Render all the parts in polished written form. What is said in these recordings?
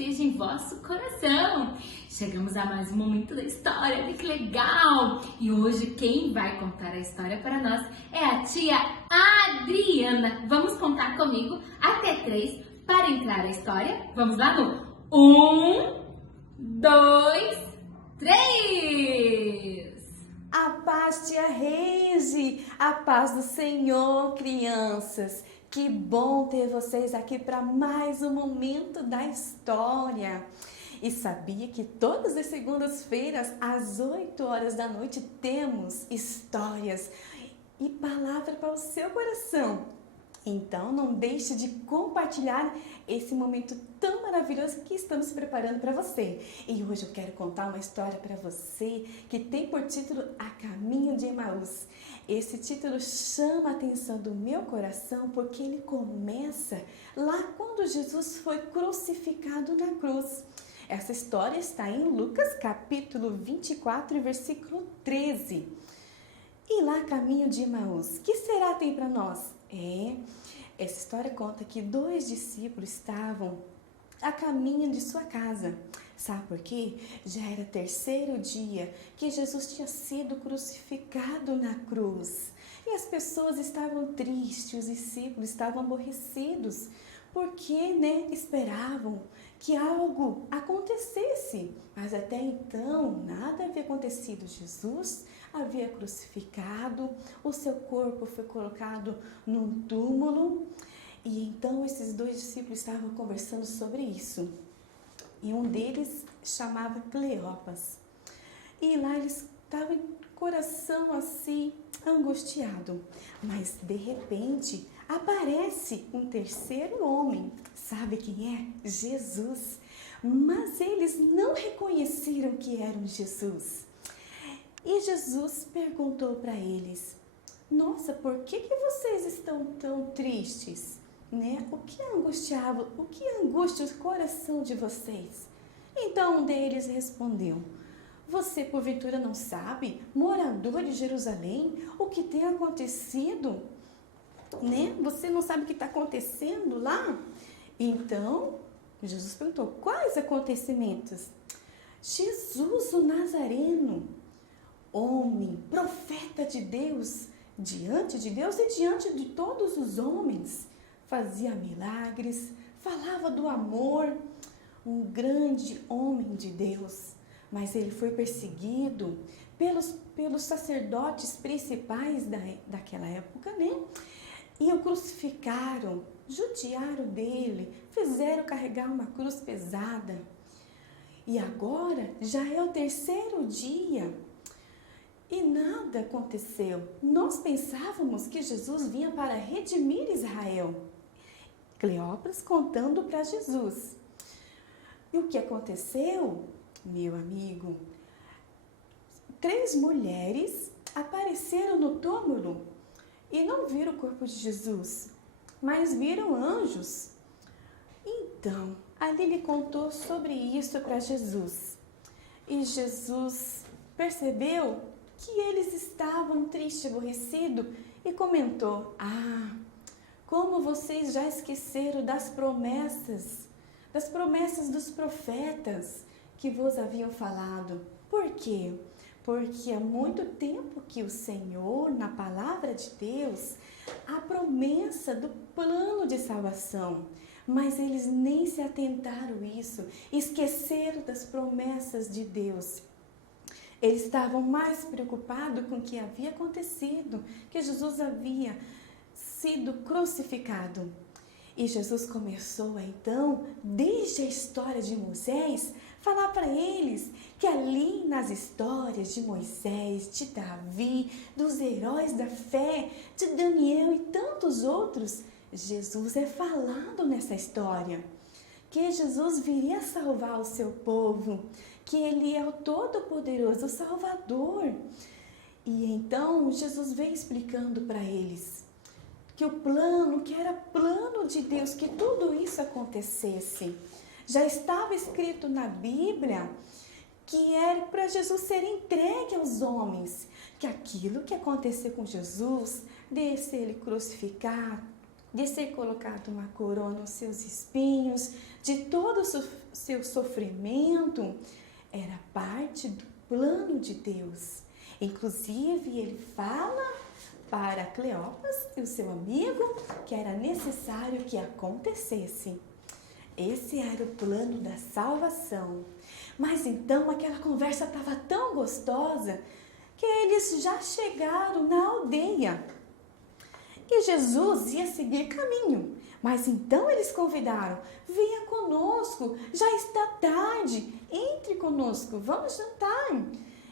esteja em vosso coração. Chegamos a mais um momento da história, olha que legal! E hoje quem vai contar a história para nós é a tia Adriana. Vamos contar comigo até 3 para entrar a história. Vamos lá no 1, 2, 3! A paz, tia Reise, a paz do Senhor, crianças. Que bom ter vocês aqui para mais um momento da história. E sabia que todas as segundas-feiras, às 8 horas da noite, temos histórias e palavra para o seu coração. Então, não deixe de compartilhar esse momento tão maravilhoso que estamos preparando para você. E hoje eu quero contar uma história para você que tem por título A Caminho de Emaús. Esse título chama a atenção do meu coração porque ele começa lá quando Jesus foi crucificado na cruz. Essa história está em Lucas capítulo 24, versículo 13. E lá, Caminho de Emaús, que será tem para nós? Essa história conta que 2 discípulos estavam a caminho de sua casa. Sabe por quê? Já era 3º dia que Jesus tinha sido crucificado na cruz. E as pessoas estavam tristes, os discípulos estavam aborrecidos, porque esperavam que algo acontecesse. Mas até então nada havia acontecido. Jesus havia crucificado, o seu corpo foi colocado num túmulo. E então esses 2 discípulos estavam conversando sobre isso. E um deles chamava Cleopas. E lá eles estavam com o coração assim, angustiado. Mas de repente aparece um 3º homem. Sabe quem é? Jesus. Mas eles não reconheceram que era um Jesus. E Jesus perguntou para eles: nossa, por que vocês estão tão tristes? O que angustiava, o que angustia o coração de vocês? Então um deles respondeu: você porventura não sabe, morador de Jerusalém, o que tem acontecido? Você não sabe o que está acontecendo lá? Então Jesus perguntou: quais acontecimentos? Jesus, o Nazareno, homem, profeta de Deus, diante de Deus e diante de todos os homens, fazia milagres, falava do amor, um grande homem de Deus. Mas ele foi perseguido pelos sacerdotes principais daquela época, E o crucificaram, judiaram dele, fizeram carregar uma cruz pesada. E agora já é o 3º dia e nada aconteceu. Nós pensávamos que Jesus vinha para redimir Israel. Cleopas contando para Jesus. E o que aconteceu, meu amigo? 3 mulheres apareceram no túmulo e não viram o corpo de Jesus, mas viram anjos. Então, ali ele contou sobre isso para Jesus. E Jesus percebeu que eles estavam tristes e aborrecidos e comentou: como vocês já esqueceram das promessas dos profetas que vos haviam falado. Por quê? Porque há muito tempo que o Senhor, na palavra de Deus, a promessa do plano de salvação, mas eles nem se atentaram a isso, esqueceram das promessas de Deus. Eles estavam mais preocupados com o que havia acontecido, que Jesus havia sido crucificado. E Jesus começou então, desde a história de Moisés, falar para eles que ali nas histórias de Moisés, de Davi, dos heróis da fé, de Daniel e tantos outros, Jesus é falado nessa história. Que Jesus viria salvar o seu povo, que Ele é o Todo-Poderoso, o Salvador. E então Jesus veio explicando para eles que o plano, que era plano de Deus, que tudo isso acontecesse. Já estava escrito na Bíblia que era para Jesus ser entregue aos homens, que aquilo que aconteceu com Jesus, de ser ele crucificado, de ser colocado uma coroa nos seus espinhos, de todo o seu sofrimento, era parte do plano de Deus. Inclusive, ele fala para Cleopas e o seu amigo que era necessário que acontecesse. Esse era o plano da salvação. Mas então aquela conversa estava tão gostosa que eles já chegaram na aldeia. E Jesus ia seguir caminho. Mas então eles convidaram: venha conosco, já está tarde, entre conosco, vamos jantar.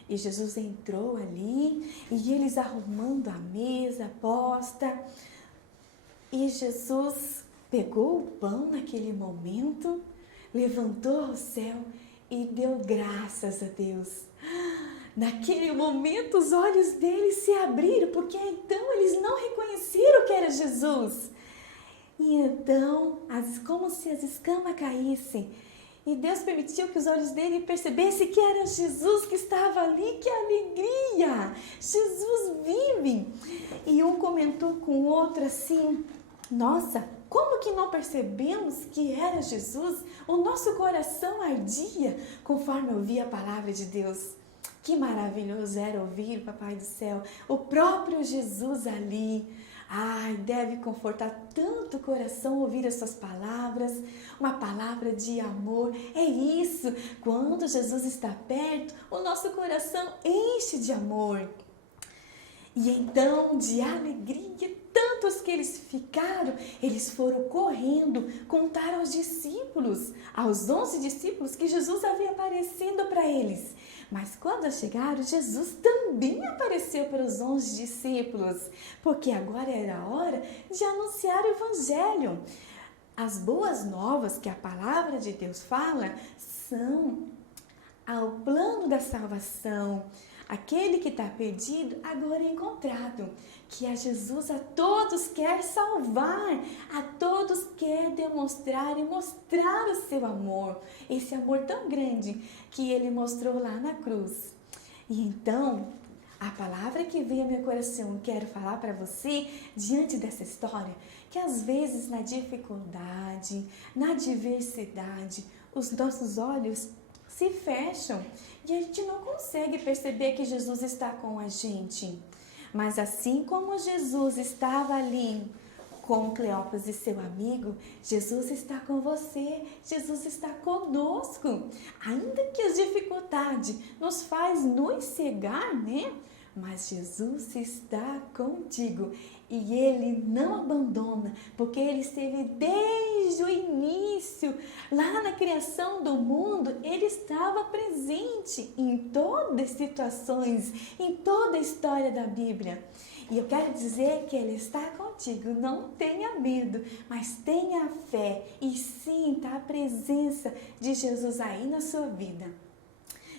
E Jesus entrou ali e eles arrumando a mesa posta. E Jesus pegou o pão naquele momento, levantou ao céu e deu graças a Deus. Naquele momento os olhos deles se abriram, porque então eles não reconheceram que era Jesus. E então, como se as escamas caíssem, e Deus permitiu que os olhos dele percebessem que era Jesus que estava ali. Que alegria! Jesus vive! E um comentou com o outro assim: nossa, como que não percebemos que era Jesus? O nosso coração ardia conforme ouvia a palavra de Deus. Que maravilhoso era ouvir, Papai do céu, o próprio Jesus ali. Ai, deve confortar tanto o coração ouvir as suas palavras, uma palavra de amor. É isso, quando Jesus está perto, o nosso coração enche de amor. E então, de alegria, tantos que eles ficaram, eles foram correndo contar aos discípulos, aos 11 discípulos, que Jesus havia aparecido para eles. Mas quando chegaram, Jesus também apareceu para os 11 discípulos, porque agora era a hora de anunciar o Evangelho. As boas novas que a palavra de Deus fala são ao plano da salvação. Aquele que está perdido, agora é encontrado. Que a Jesus a todos quer salvar, a todos quer demonstrar e mostrar o seu amor. Esse amor tão grande que ele mostrou lá na cruz. E então, a palavra que veio ao meu coração, quero falar para você, diante dessa história, que às vezes na dificuldade, na adversidade, os nossos olhos se fecham e a gente não consegue perceber que Jesus está com a gente. Mas assim como Jesus estava ali com Cleopas e seu amigo, Jesus está com você, Jesus está conosco. Ainda que as dificuldades nos faz nos cegar, né? Mas Jesus está contigo e Ele não abandona, porque Ele esteve desde o início, lá na criação do mundo, Ele estava presente em todas as situações, em toda a história da Bíblia. E eu quero dizer que Ele está contigo, não tenha medo, mas tenha fé e sinta a presença de Jesus aí na sua vida.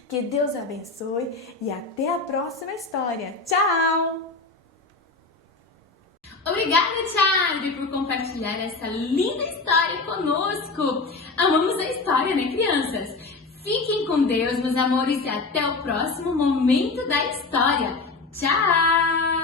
Que Deus abençoe e até a próxima história. Tchau! Obrigada, Tia Adri, por compartilhar essa linda história conosco. Amamos a história, né, crianças? Fiquem com Deus, meus amores, e até o próximo momento da história. Tchau!